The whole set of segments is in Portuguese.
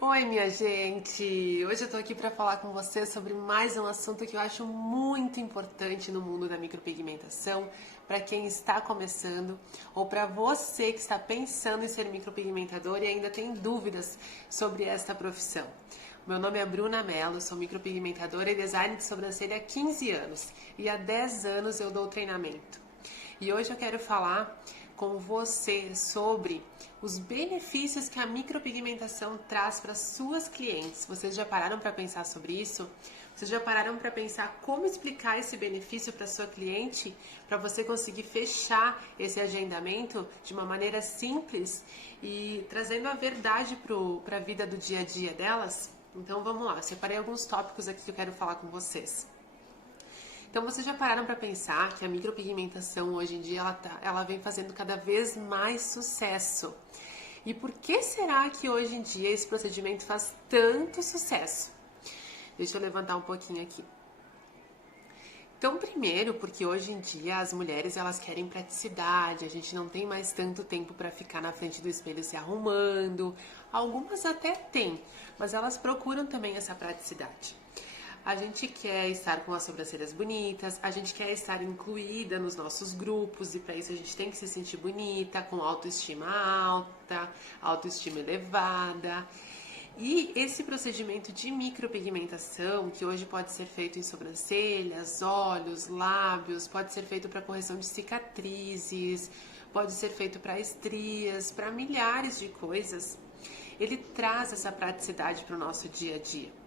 Oi, minha gente! Hoje eu tô aqui para falar com você sobre mais um assunto que eu acho muito importante no mundo da micropigmentação, para quem está começando ou para você que está pensando em ser micropigmentador e ainda tem dúvidas sobre esta profissão. Meu nome é Bruna Mello, sou micropigmentadora e design de sobrancelha há 15 anos e há 10 anos eu dou treinamento. E hoje eu quero falar com você sobre os benefícios que a micropigmentação traz para suas clientes. Vocês já pararam para pensar sobre isso? Vocês já pararam para pensar como explicar esse benefício para sua cliente, para você conseguir fechar esse agendamento de uma maneira simples e trazendo a verdade para a vida do dia a dia delas? Então vamos lá, eu separei alguns tópicos aqui que eu quero falar com vocês. Então, vocês já pararam para pensar que a micropigmentação hoje em dia ela vem fazendo cada vez mais sucesso? E por que será que hoje em dia esse procedimento faz tanto sucesso? Deixa eu levantar um pouquinho aqui. Então, primeiro, porque hoje em dia as mulheres elas querem praticidade, a gente não tem mais tanto tempo para ficar na frente do espelho se arrumando. Algumas até têm, mas elas procuram também essa praticidade. A gente quer estar com as sobrancelhas bonitas, a gente quer estar incluída nos nossos grupos e para isso a gente tem que se sentir bonita, com autoestima alta, autoestima elevada. E esse procedimento de micropigmentação, que hoje pode ser feito em sobrancelhas, olhos, lábios, pode ser feito para correção de cicatrizes, pode ser feito para estrias, para milhares de coisas, ele traz essa praticidade para o nosso dia a dia.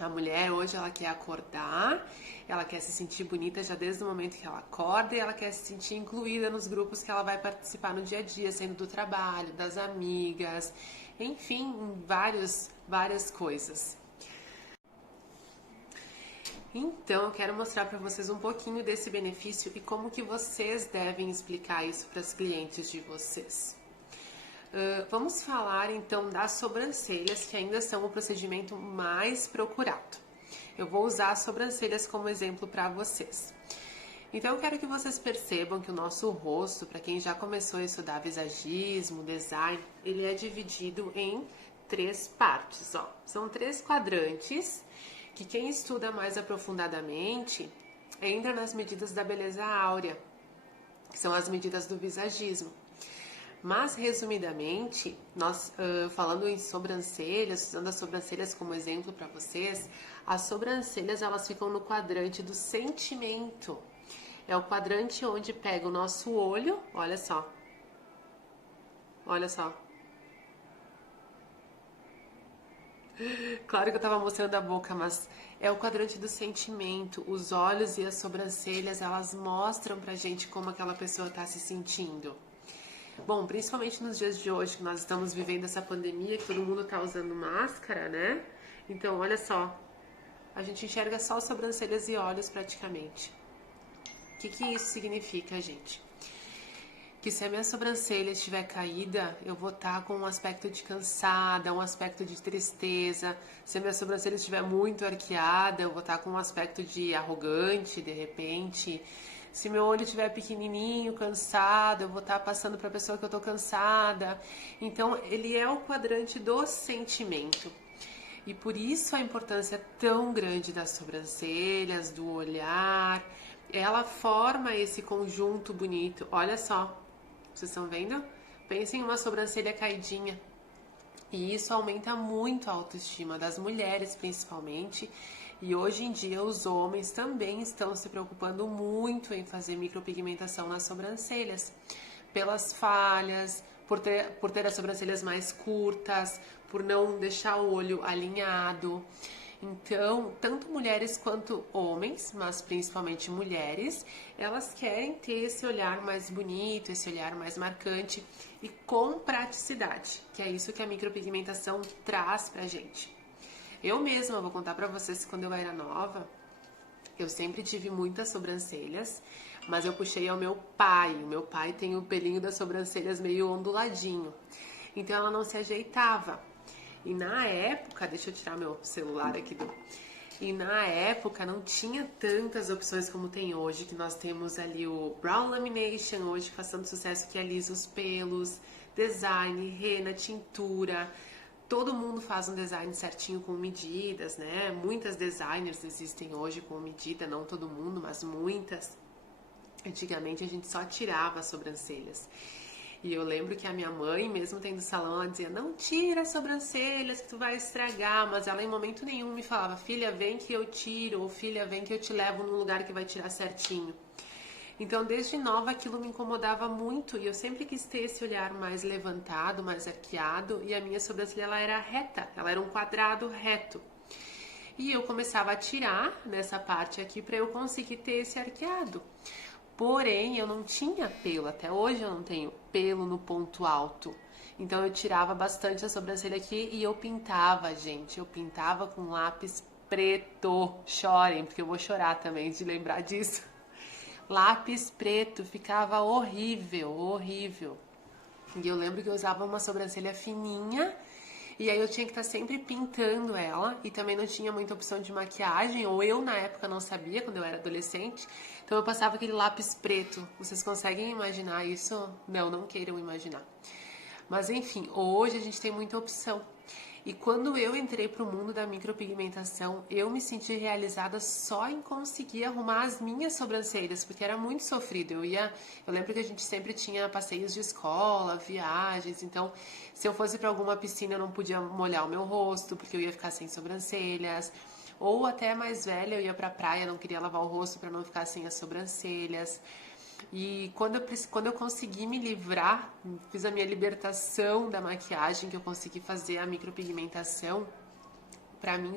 A mulher hoje ela quer acordar, ela quer se sentir bonita já desde o momento que ela acorda e ela quer se sentir incluída nos grupos que ela vai participar no dia a dia, sendo do trabalho, das amigas, enfim, em várias coisas. Então, eu quero mostrar para vocês um pouquinho desse benefício e como que vocês devem explicar isso para as clientes de vocês. Vamos falar então das sobrancelhas, que ainda são o procedimento mais procurado. Eu vou usar as sobrancelhas como exemplo para vocês. Então eu quero que vocês percebam que o nosso rosto, para quem já começou a estudar visagismo, design, ele é dividido em 3 partes, ó. São 3 quadrantes que quem estuda mais aprofundadamente entra nas medidas da beleza áurea, que são as medidas do visagismo. Mas, resumidamente, nós falando em sobrancelhas, usando as sobrancelhas como exemplo para vocês, as sobrancelhas elas ficam no quadrante do sentimento. É o quadrante onde pega o nosso olho, olha só. Olha só. Claro que eu tava mostrando a boca, mas é o quadrante do sentimento. Os olhos e as sobrancelhas, elas mostram pra gente como aquela pessoa tá se sentindo. Bom, principalmente nos dias de hoje, que nós estamos vivendo essa pandemia, que todo mundo tá usando máscara, né? Então, olha só, a gente enxerga só sobrancelhas e olhos praticamente. O que isso significa, gente? Que se a minha sobrancelha estiver caída, eu vou estar com um aspecto de cansada, um aspecto de tristeza. Se a minha sobrancelha estiver muito arqueada, eu vou estar com um aspecto de arrogante, de repente. Se meu olho estiver pequenininho, cansado, eu vou estar passando para a pessoa que eu estou cansada. Então, ele é o quadrante do sentimento. E por isso a importância tão grande das sobrancelhas, do olhar. Ela forma esse conjunto bonito. Olha só, vocês estão vendo? Pensem em uma sobrancelha caidinha. E isso aumenta muito a autoestima das mulheres, principalmente. E hoje em dia os homens também estão se preocupando muito em fazer micropigmentação nas sobrancelhas. Pelas falhas, por ter as sobrancelhas mais curtas, por não deixar o olho alinhado. Então, tanto mulheres quanto homens, mas principalmente mulheres, elas querem ter esse olhar mais bonito, esse olhar mais marcante e com praticidade, que é isso que a micropigmentação traz pra gente. Eu mesma vou contar pra vocês que quando eu era nova, eu sempre tive muitas sobrancelhas, mas eu puxei ao meu pai. O meu pai tem o pelinho das sobrancelhas meio onduladinho, então ela não se ajeitava. E na época, deixa eu tirar meu celular aqui E na época não tinha tantas opções como tem hoje, que nós temos ali o Brow Lamination, hoje faz tanto sucesso, que alisa os pelos, design, rena, tintura, todo mundo faz um design certinho com medidas, né? Muitas designers existem hoje com medida, não todo mundo, mas muitas. Antigamente a gente só tirava as sobrancelhas. E eu lembro que a minha mãe, mesmo tendo salão, ela dizia, não tira as sobrancelhas que tu vai estragar. Mas ela em momento nenhum me falava, filha, vem que eu tiro, ou filha, vem que eu te levo num lugar que vai tirar certinho. Então, desde nova, aquilo me incomodava muito e eu sempre quis ter esse olhar mais levantado, mais arqueado, e a minha sobrancelha ela era reta, ela era um quadrado reto. E eu começava a tirar nessa parte aqui para eu conseguir ter esse arqueado. Porém, eu não tinha pelo, até hoje eu não tenho pelo no ponto alto. Então eu tirava bastante a sobrancelha aqui e eu pintava, gente. Eu pintava com lápis preto. Chorem, porque eu vou chorar também de lembrar disso. Lápis preto, ficava horrível, horrível. E eu lembro que eu usava uma sobrancelha fininha e aí eu tinha que estar sempre pintando ela e também não tinha muita opção de maquiagem, ou eu na época não sabia, quando eu era adolescente, então eu passava aquele lápis preto. Vocês conseguem imaginar isso? Não, não queiram imaginar. Mas enfim, hoje a gente tem muita opção. E quando eu entrei para o mundo da micropigmentação, eu me senti realizada só em conseguir arrumar as minhas sobrancelhas, porque era muito sofrido. Eu lembro que a gente sempre tinha passeios de escola, viagens, então se eu fosse para alguma piscina eu não podia molhar o meu rosto, porque eu ia ficar sem sobrancelhas. Ou até mais velha, eu ia pra praia, não queria lavar o rosto para não ficar sem as sobrancelhas. E quando eu consegui me livrar, fiz a minha libertação da maquiagem, que eu consegui fazer a micropigmentação, pra mim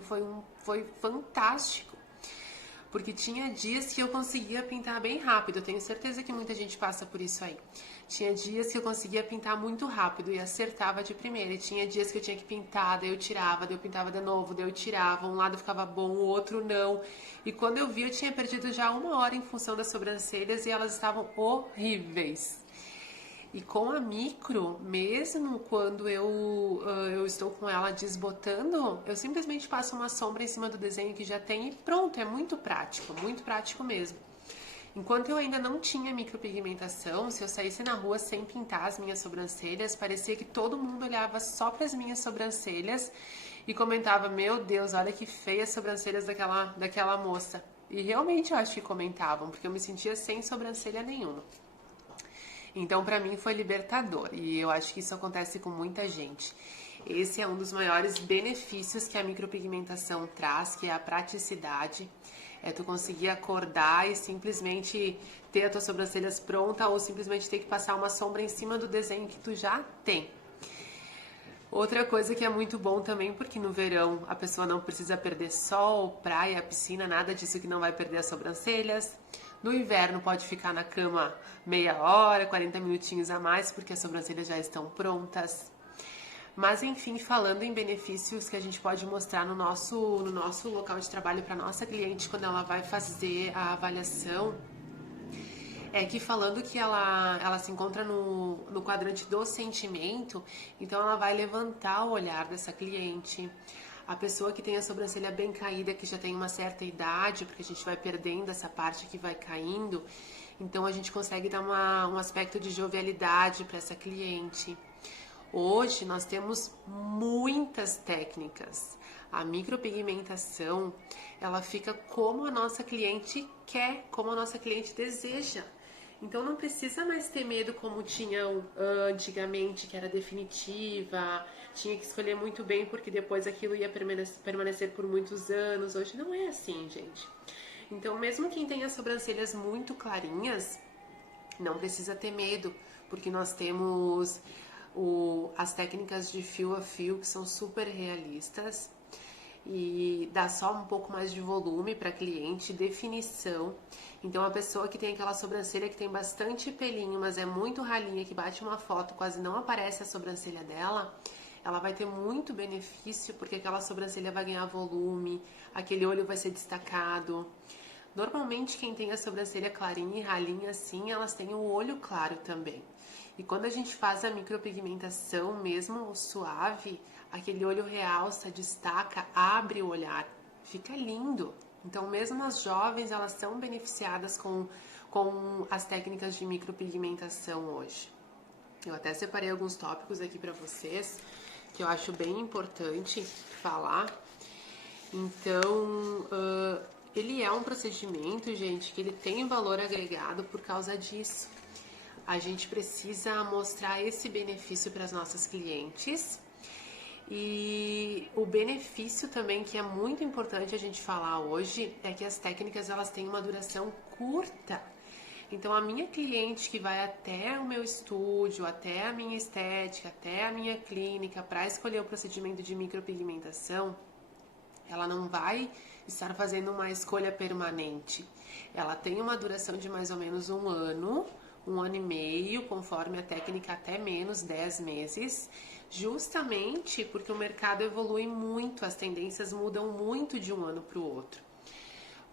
foi fantástico. Porque tinha dias que eu conseguia pintar bem rápido. Eu tenho certeza que muita gente passa por isso aí. Tinha dias que eu conseguia pintar muito rápido e acertava de primeira. E tinha dias que eu tinha que pintar, daí eu tirava, daí eu pintava de novo, daí eu tirava. Um lado ficava bom, o outro não. E quando eu vi, eu tinha perdido já 1 hora em função das sobrancelhas e elas estavam horríveis. E com a micro, mesmo quando eu estou com ela desbotando, eu simplesmente passo uma sombra em cima do desenho que já tem e pronto, é muito prático mesmo. Enquanto eu ainda não tinha micropigmentação, se eu saísse na rua sem pintar as minhas sobrancelhas, parecia que todo mundo olhava só para as minhas sobrancelhas e comentava, meu Deus, olha que feia as sobrancelhas daquela moça. E realmente eu acho que comentavam, porque eu me sentia sem sobrancelha nenhuma. Então, pra mim foi libertador e eu acho que isso acontece com muita gente. Esse é um dos maiores benefícios que a micropigmentação traz, que é a praticidade. É tu conseguir acordar e simplesmente ter as tuas sobrancelhas prontas ou simplesmente ter que passar uma sombra em cima do desenho que tu já tem. Outra coisa que é muito bom também, porque no verão a pessoa não precisa perder sol, praia, piscina, nada disso que não vai perder as sobrancelhas. No inverno pode ficar na cama meia hora, 40 minutinhos a mais, porque as sobrancelhas já estão prontas. Mas enfim, falando em benefícios que a gente pode mostrar no nosso local de trabalho para nossa cliente quando ela vai fazer a avaliação, é que falando que ela se encontra no quadrante do sentimento, então ela vai levantar o olhar dessa cliente. A pessoa que tem a sobrancelha bem caída, que já tem uma certa idade, porque a gente vai perdendo essa parte que vai caindo, então a gente consegue dar um aspecto de jovialidade para essa cliente. Hoje nós temos muitas técnicas. A micropigmentação, ela fica como a nossa cliente quer, como a nossa cliente deseja. Então não precisa mais ter medo como tinham antigamente, que era definitiva, tinha que escolher muito bem porque depois aquilo ia permanecer por muitos anos. Hoje não é assim, gente. Então mesmo quem tem as sobrancelhas muito clarinhas, não precisa ter medo, porque nós temos as técnicas de fio a fio que são super realistas e dá só um pouco mais de volume para cliente, definição. Então a pessoa que tem aquela sobrancelha que tem bastante pelinho, mas é muito ralinha, que bate uma foto, quase não aparece a sobrancelha dela, ela vai ter muito benefício, porque aquela sobrancelha vai ganhar volume, aquele olho vai ser destacado. Normalmente quem tem a sobrancelha clarinha e ralinha assim, elas têm o olho claro também. E quando a gente faz a micropigmentação, mesmo suave, aquele olho realça, destaca, abre o olhar, fica lindo. Então mesmo as jovens, elas são beneficiadas com as técnicas de micropigmentação hoje. Eu até separei alguns tópicos aqui para vocês, que eu acho bem importante falar. Então, ele é um procedimento, gente, que ele tem valor agregado por causa disso. A gente precisa mostrar esse benefício para as nossas clientes. E o benefício também que é muito importante a gente falar hoje é que as técnicas elas têm uma duração curta. Então a minha cliente que vai até o meu estúdio, até a minha estética, até a minha clínica para escolher o procedimento de micropigmentação, ela não vai estar fazendo uma escolha permanente. Ela tem uma duração de mais ou menos um ano e meio, conforme a técnica, até menos, 10 meses, justamente porque o mercado evolui muito, as tendências mudam muito de um ano para o outro.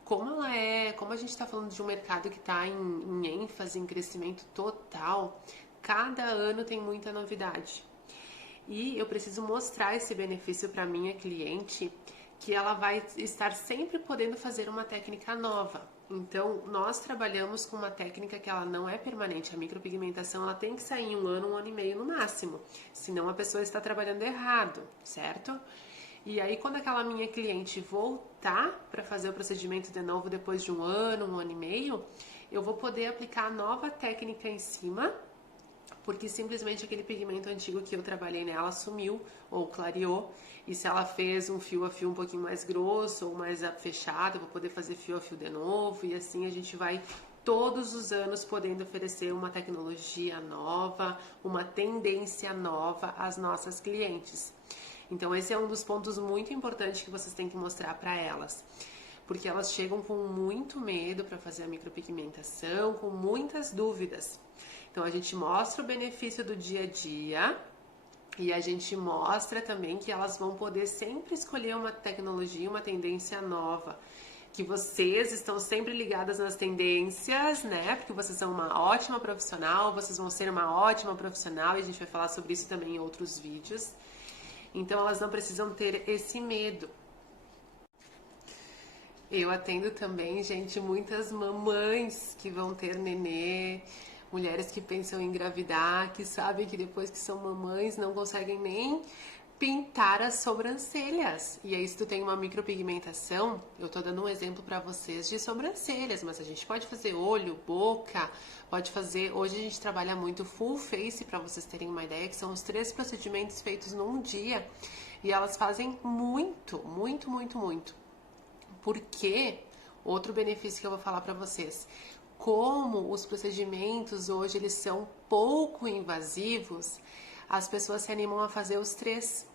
Como a gente está falando de um mercado que está em ênfase, em crescimento total, cada ano tem muita novidade. E eu preciso mostrar esse benefício para minha cliente, que ela vai estar sempre podendo fazer uma técnica nova. Então, nós trabalhamos com uma técnica que ela não é permanente. A micropigmentação ela tem que sair em um ano e meio no máximo. Senão a pessoa está trabalhando errado, certo? E aí, quando aquela minha cliente voltar para fazer o procedimento de novo depois de um ano e meio, eu vou poder aplicar a nova técnica em cima, porque simplesmente aquele pigmento antigo que eu trabalhei nela sumiu ou clareou. E se ela fez um fio a fio um pouquinho mais grosso ou mais fechado, eu vou poder fazer fio a fio de novo. E assim a gente vai todos os anos podendo oferecer uma tecnologia nova, uma tendência nova às nossas clientes. Então esse é um dos pontos muito importantes que vocês têm que mostrar para elas. Porque elas chegam com muito medo para fazer a micropigmentação, com muitas dúvidas. Então a gente mostra o benefício do dia a dia e a gente mostra também que elas vão poder sempre escolher uma tecnologia, uma tendência nova. Que vocês estão sempre ligadas nas tendências, né? Porque vocês são uma ótima profissional, vocês vão ser uma ótima profissional e a gente vai falar sobre isso também em outros vídeos. Então elas não precisam ter esse medo. Eu atendo também, gente, muitas mamães que vão ter nenê, mulheres que pensam em engravidar, que sabem que depois que são mamães não conseguem nem pintar as sobrancelhas. E aí se tu tem uma micropigmentação, eu tô dando um exemplo pra vocês de sobrancelhas, mas a gente pode fazer olho, boca, pode fazer... Hoje a gente trabalha muito full face, pra vocês terem uma ideia, que são os 3 procedimentos feitos num dia. E elas fazem muito, muito, muito, muito. Porque, outro benefício que eu vou falar pra vocês, como os procedimentos hoje eles são pouco invasivos, as pessoas se animam a fazer os 3.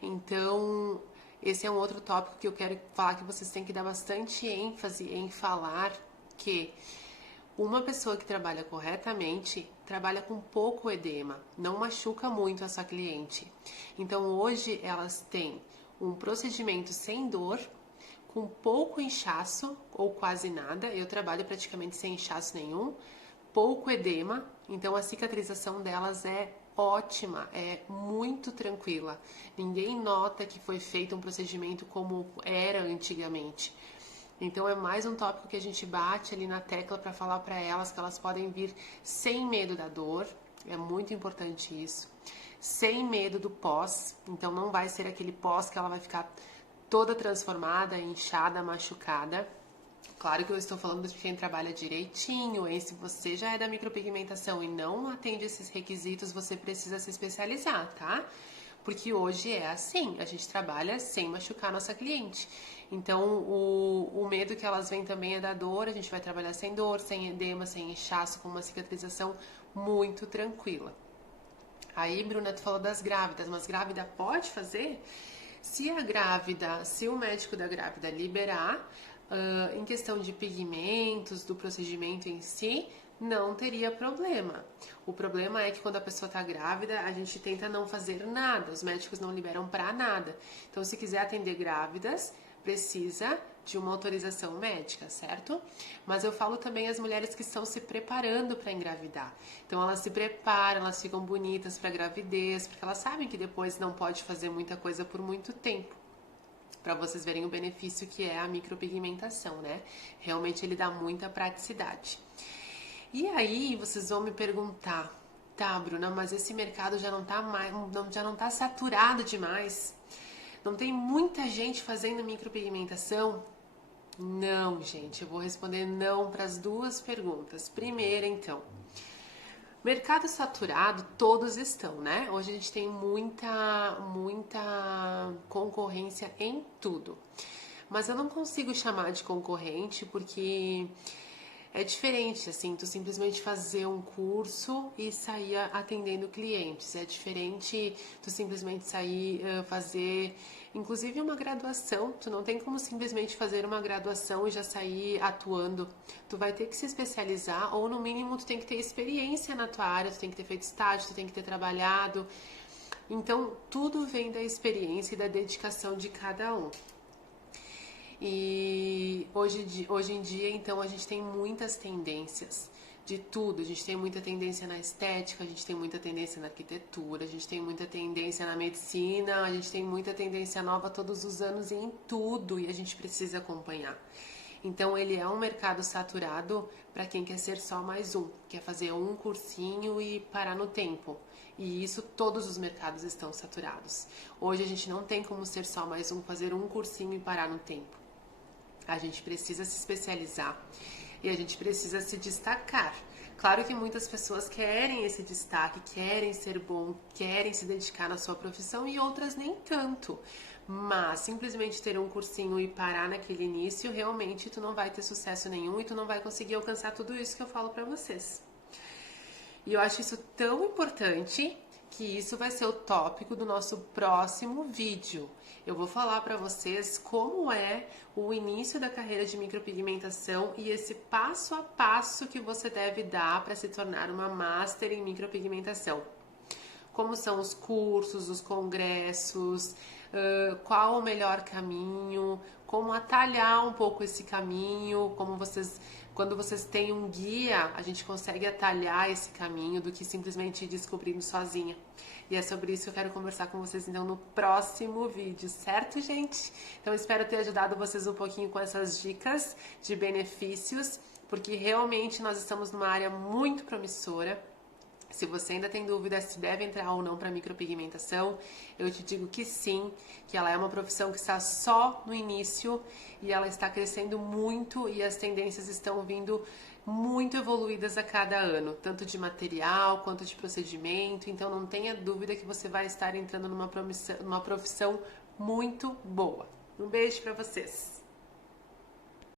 Então, esse é um outro tópico que eu quero falar que vocês têm que dar bastante ênfase em falar que uma pessoa que trabalha corretamente trabalha com pouco edema, não machuca muito a sua cliente. Então, hoje elas têm um procedimento sem dor, com pouco inchaço ou quase nada. Eu trabalho praticamente sem inchaço nenhum, pouco edema, então a cicatrização delas é ótima, é muito tranquila. Ninguém nota que foi feito um procedimento como era antigamente. Então é mais um tópico que a gente bate ali na tecla para falar para elas que elas podem vir sem medo da dor. É muito importante isso. Sem medo do pós, então não vai ser aquele pós que ela vai ficar toda transformada, inchada, machucada. Claro que eu estou falando de quem trabalha direitinho, e se você já é da micropigmentação e não atende esses requisitos, você precisa se especializar, tá? Porque hoje é assim, a gente trabalha sem machucar a nossa cliente. Então, o medo que elas veem também é da dor, a gente vai trabalhar sem dor, sem edema, sem inchaço, com uma cicatrização muito tranquila. Aí, Bruna, tu falou das grávidas, mas grávida pode fazer? Se o médico da grávida liberar, em questão de pigmentos, do procedimento em si, não teria problema. O problema é que quando a pessoa está grávida, a gente tenta não fazer nada, os médicos não liberam para nada. Então, se quiser atender grávidas, precisa de uma autorização médica, certo? Mas eu falo também às mulheres que estão se preparando para engravidar. Então elas se preparam, elas ficam bonitas para a gravidez, porque elas sabem que depois não pode fazer muita coisa por muito tempo. Para vocês verem o benefício que é a micropigmentação, né? Realmente ele dá muita praticidade. E aí vocês vão me perguntar, Tá, Bruna, mas esse mercado já não tá mais, já não tá saturado demais? Não tem muita gente fazendo micropigmentação? Não, gente, eu vou responder não para as duas perguntas. Primeira, então, mercado saturado, todos estão, né? Hoje a gente tem muita concorrência em tudo. Mas eu não consigo chamar de concorrente porque é diferente, assim, tu simplesmente fazer um curso e sair atendendo clientes. É diferente tu simplesmente sair fazer, inclusive uma graduação. Tu não tem como simplesmente fazer uma graduação e já sair atuando. Tu vai ter que se especializar ou no mínimo tu tem que ter experiência na tua área, tu tem que ter feito estágio, tu tem que ter trabalhado. Então, tudo vem da experiência e da dedicação de cada um. E hoje em dia, então, a gente tem muitas tendências de tudo. A gente tem muita tendência na estética, a gente tem muita tendência na arquitetura, a gente tem muita tendência na medicina, a gente tem muita tendência nova todos os anos e em tudo, e a gente precisa acompanhar. Então, ele é um mercado saturado para quem quer ser só mais um, quer fazer um cursinho e parar no tempo. E isso todos os mercados estão saturados. Hoje a gente não tem como ser só mais um, fazer um cursinho e parar no tempo. A gente precisa se especializar e a gente precisa se destacar. Claro que muitas pessoas querem esse destaque, querem ser bom, querem se dedicar na sua profissão e outras nem tanto. Mas simplesmente ter um cursinho e parar naquele início, realmente tu não vai ter sucesso nenhum e tu não vai conseguir alcançar tudo isso que eu falo pra vocês. E eu acho isso tão importante que isso vai ser o tópico do nosso próximo vídeo. Eu vou falar para vocês como é o início da carreira de micropigmentação e esse passo a passo que você deve dar para se tornar uma master em micropigmentação. Como são os cursos, os congressos, qual o melhor caminho, como atalhar um pouco esse caminho, quando vocês têm um guia, a gente consegue atalhar esse caminho do que simplesmente ir descobrindo sozinha. E é sobre isso que eu quero conversar com vocês então no próximo vídeo, certo, gente? Então espero ter ajudado vocês um pouquinho com essas dicas de benefícios, porque realmente nós estamos numa área muito promissora. Se você ainda tem dúvida se deve entrar ou não para micropigmentação, eu te digo que sim, que ela é uma profissão que está só no início e ela está crescendo muito e as tendências estão vindo muito evoluídas a cada ano, tanto de material quanto de procedimento, então não tenha dúvida que você vai estar entrando numa profissão muito boa. Um beijo para vocês!